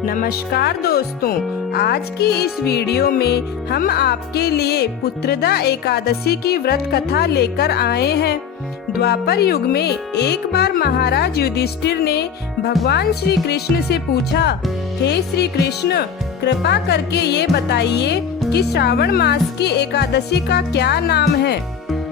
नमस्कार दोस्तों, आज की इस वीडियो में हम आपके लिए पुत्रदा एकादशी की व्रत कथा लेकर आए हैं। द्वापर युग में एक बार महाराज युधिष्ठिर ने भगवान श्री कृष्ण से पूछा, हे श्री कृष्ण, कृपा करके ये बताइए कि श्रावण मास की एकादशी का क्या नाम है,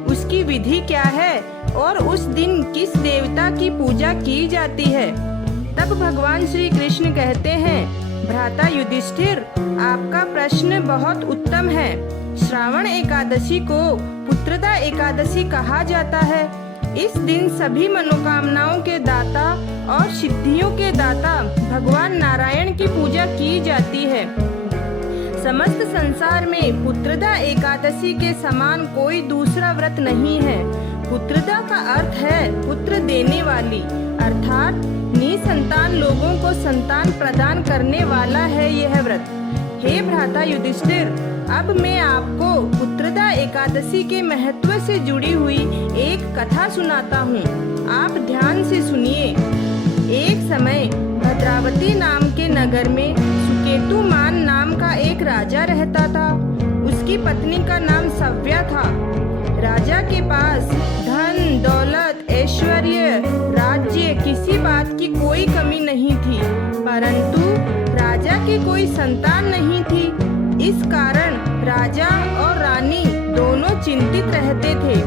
उसकी विधि क्या है और उस दिन किस देवता की पूजा की जाती है। तब भगवान श्री कृष्ण कहते हैं, भ्राता युधिष्ठिर, आपका प्रश्न बहुत उत्तम है। श्रावण एकादशी को पुत्रदा एकादशी कहा जाता है। इस दिन सभी मनोकामनाओं के दाता और सिद्धियों के दाता भगवान नारायण की पूजा की जाती है। समस्त संसार में पुत्रदा एकादशी के समान कोई दूसरा व्रत नहीं है। पुत्रदा का अर्थ है पुत्र देने वाली, अर्थात निसंतान लोगों को संतान प्रदान करने वाला है यह व्रत। हे भ्राता युधिष्ठिर, अब मैं आपको पुत्रदा एकादशी के महत्व से जुड़ी हुई एक कथा सुनाता हूँ। आप ध्यान से सुनिए। एक समय भद्रावती नाम के नगर में सुकेतुमान नाम का एक राजा रहता था। उसकी पत्नी का नाम सव्या था। राजा के पास धन, दौलत, ऐश्वर्य, राज्य, किसी बात की कोई कमी नहीं थी, परंतु राजा की कोई संतान नहीं थी। इस कारण राजा और रानी दोनों चिंतित रहते थे।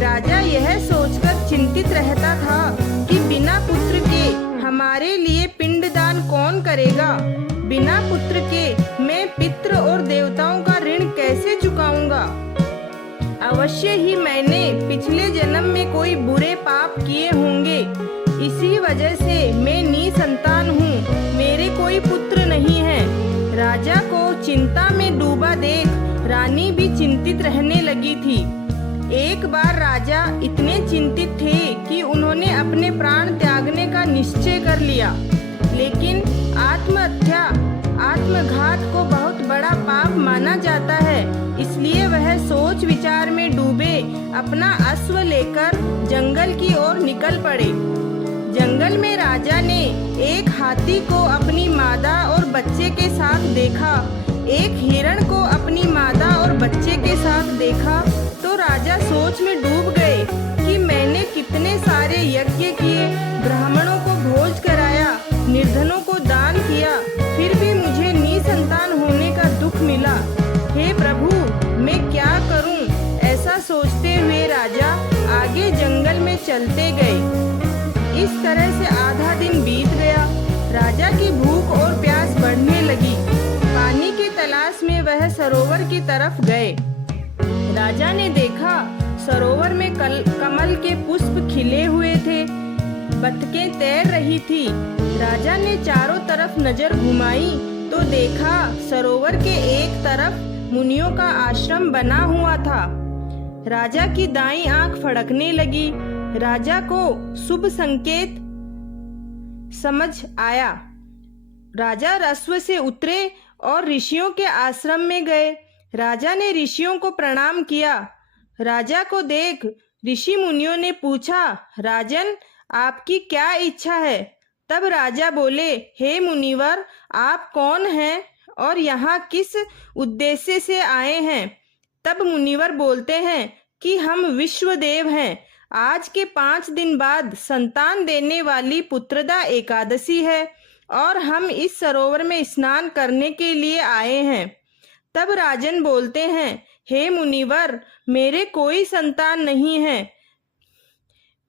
राजा यह सोचकर चिंतित रहता था कि बिना पुत्र के हमारे लिए पिंडदान कौन करेगा। बिना पुत्र के मैं पितृ और देवताओं का ऋण कैसे चुकाऊंगा। अवश्य ही मैंने पिछले जन्म में कोई बुरे पाप किए होंगे, इसी वजह से मैं निसंतान हूँ, मेरे कोई पुत्र नहीं है। राजा को चिंता में डूबा देख रानी भी चिंतित रहने लगी थी। एक बार राजा इतने चिंतित थे कि उन्होंने अपने प्राण त्यागने का निश्चय कर लिया, लेकिन आत्महत्या, आत्मघात को बहुत बड़ा पाप माना जाता है, इसलिए वह सोच विचार में डूबे अपना अश्व लेकर जंगल की ओर निकल पड़े। जंगल में राजा ने एक हाथी को अपनी मादा और बच्चे के साथ देखा, एक हिरण को अपनी मादा और बच्चे के साथ देखा तो राजा सोच में डूब गए कि मैंने कितने सारे यज्ञ किए, ब्राह्मणों को भोज कराया, निर्धनों को दान किया, फिर भी मुझे निसंतान होने का दुख मिला। हे प्रभु, मैं क्या करूं? ऐसा सोचते हुए राजा आगे जंगल में चलते गए। इस तरह से आधा दिन बीत गया। राजा की भूख और प्यास बढ़ने लगी। पानी की तलाश में वह सरोवर की तरफ गए। राजा ने देखा सरोवर में कमल के पुष्प खिले हुए थे, बतखें तैर रही थी। राजा ने चारों तरफ नजर घुमाई तो देखा सरोवर के एक तरफ मुनियों का आश्रम बना हुआ था। राजा की दाईं आंख फड़कने लगी। राजा को शुभ संकेत समझ आया। राजा अश्व से उतरे और ऋषियों के आश्रम में गए। राजा ने ऋषियों को प्रणाम किया। राजा को देख ऋषि मुनियों ने पूछा, राजन, आपकी क्या इच्छा है? तब राजा बोले, हे मुनिवर, आप कौन हैं और यहाँ किस उद्देश्य से आए हैं? तब मुनिवर बोलते हैं कि हम विश्वदेव हैं। आज के 5 दिन बाद संतान देने वाली पुत्रदा एकादशी है और हम इस सरोवर में स्नान करने के लिए आए हैं। तब राजन बोलते हैं, हे मुनिवर, मेरे कोई संतान नहीं है।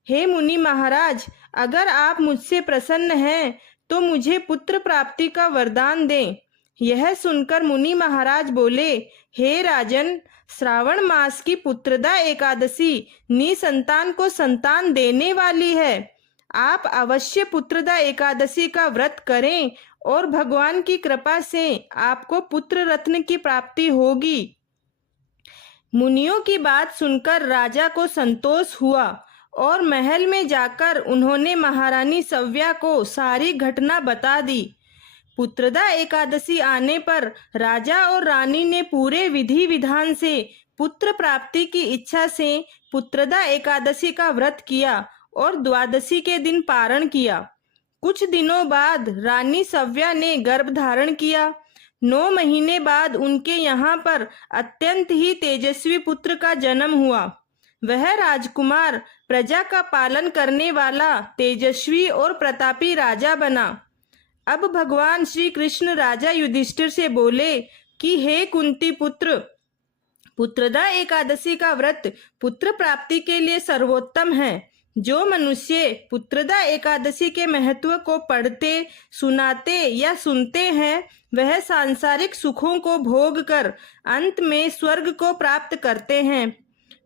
हे मुनि महाराज, अगर आप मुझसे प्रसन्न हैं तो मुझे पुत्र प्राप्ति का वरदान दें। यह सुनकर मुनि महाराज बोले, हे राजन, श्रावण मास की पुत्रदा एकादशी निसंतान को संतान देने वाली है। आप अवश्य पुत्रदा एकादशी का व्रत करें और भगवान की कृपा से आपको पुत्र रत्न की प्राप्ति होगी। मुनियों की बात सुनकर राजा को संतोष हुआ और महल में जाकर उन्होंने महारानी सव्या को सारी घटना बता दी। पुत्रदा एकादशी आने पर राजा और रानी ने पूरे विधि विधान से पुत्र प्राप्ति की इच्छा से पुत्रदा एकादशी का व्रत किया और द्वादशी के दिन पारण किया। कुछ दिनों बाद रानी सव्या ने गर्भ धारण किया। 9 महीने बाद उनके यहाँ पर अत्यंत ही तेजस्वी पुत्र का जन्म हुआ। वह राजकुमार प्रजा का पालन करने वाला तेजस्वी और प्रतापी राजा बना। अब भगवान श्री कृष्ण राजा युधिष्ठिर से बोले कि हे कुंती पुत्र, पुत्रदा एकादशी का व्रत पुत्र प्राप्ति के लिए सर्वोत्तम है। जो मनुष्य पुत्रदा एकादशी के महत्व को पढ़ते, सुनाते या सुनते हैं, वह सांसारिक सुखों को भोग कर अंत में स्वर्ग को प्राप्त करते हैं।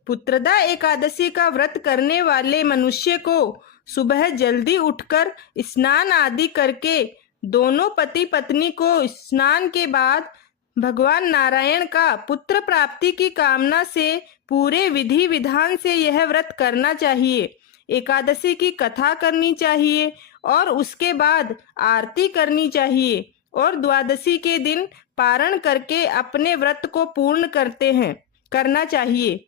पुत्रदा एकादशी का व्रत करने वाले मनुष्य को सुबह जल्दी उठकर स्नान आदि करके दोनों पति पत्नी को स्नान के बाद भगवान नारायण का पुत्र प्राप्ति की कामना से पूरे विधि विधान से यह व्रत करना चाहिए। एकादशी की कथा करनी चाहिए और उसके बाद आरती करनी चाहिए और द्वादशी के दिन पारण करके अपने व्रत को पूर्ण करना चाहिए।